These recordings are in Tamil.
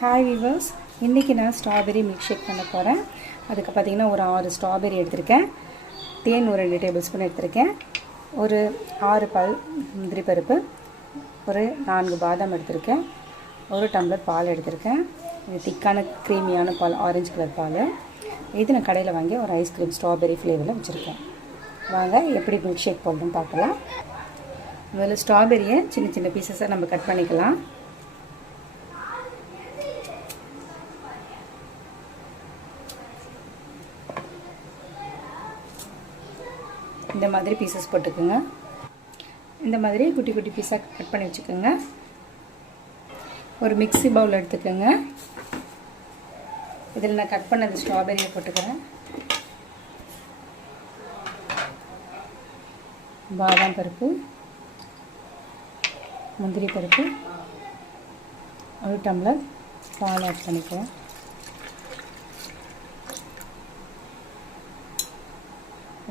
ஹாய் வியூவர்ஸ், இன்றைக்கி நான் ஸ்ட்ராபெரி மில்க் ஷேக் பண்ண போகிறேன். அதுக்கு பார்த்திங்கன்னா ஒரு 6 ஸ்ட்ராபெரி எடுத்திருக்கேன், தேன் ஒரு 2 டேபிள் ஸ்பூன் எடுத்திருக்கேன், ஒரு 6 பல் முந்திரி பருப்பு, ஒரு 4 பாதாம் எடுத்திருக்கேன், ஒரு டம்ளர் பால் எடுத்திருக்கேன். இது திக்கான க்ரீமியான பால், ஆரஞ்சு கலர் பால். இது நான் கடையில் வாங்கி ஒரு ஐஸ்கிரீம் ஸ்ட்ராபெரி ஃப்ளேவரில் வச்சுருக்கேன். வாங்க எப்படி மில்க் ஷேக் போடணும்னு பார்க்கலாம். முதல்ல ஸ்ட்ராபெரியை சின்ன சின்ன பீசஸாக நம்ம கட் பண்ணிக்கலாம். இந்த மாதிரி பீசஸ் போட்டுக்கோங்க. இந்த மாதிரி குட்டி குட்டி பீஸாக கட் பண்ணி வச்சுக்கோங்க. ஒரு மிக்ஸி பவுல் எடுத்துக்கோங்க. இதில் நான் கட் பண்ணது ஸ்ட்ராபெரியை போட்டுக்கிறேன். பாதாம் பருப்பு, முந்திரி பருப்பு, ஒரு டம்ளர் பால் ஆட் பண்ணிக்கிறேன்.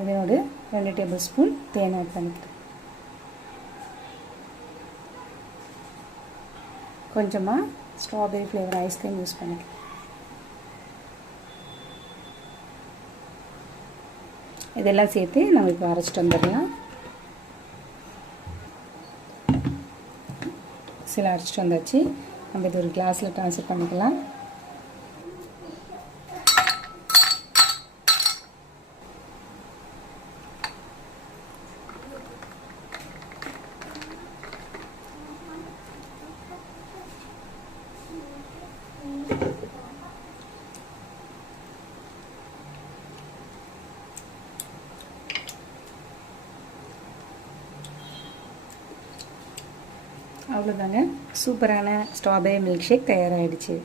இதோடு 2 டேபிள் ஸ்பூன் தேன் ஆட் பண்ணிக்கிறேன். கொஞ்சமாக ஸ்ட்ராபெரி ஃப்ளேவர் ஐஸ்கிரீம் யூஸ் பண்ணிக்கிறேன். இதெல்லாம் சேர்த்து நம்ம இப்போ அரைச்சிட்டு வந்துடலாம். சில அரைச்சிட்டு வந்தாச்சு. நம்ம இது ஒரு கிளாஸில் ட்ரான்ஸ்ஃபர் பண்ணிக்கலாம். அவ்வளோதாங்க, சூப்பரான ஸ்ட்ராபெரி மில்க் ஷேக் தயாராகிடுச்சு.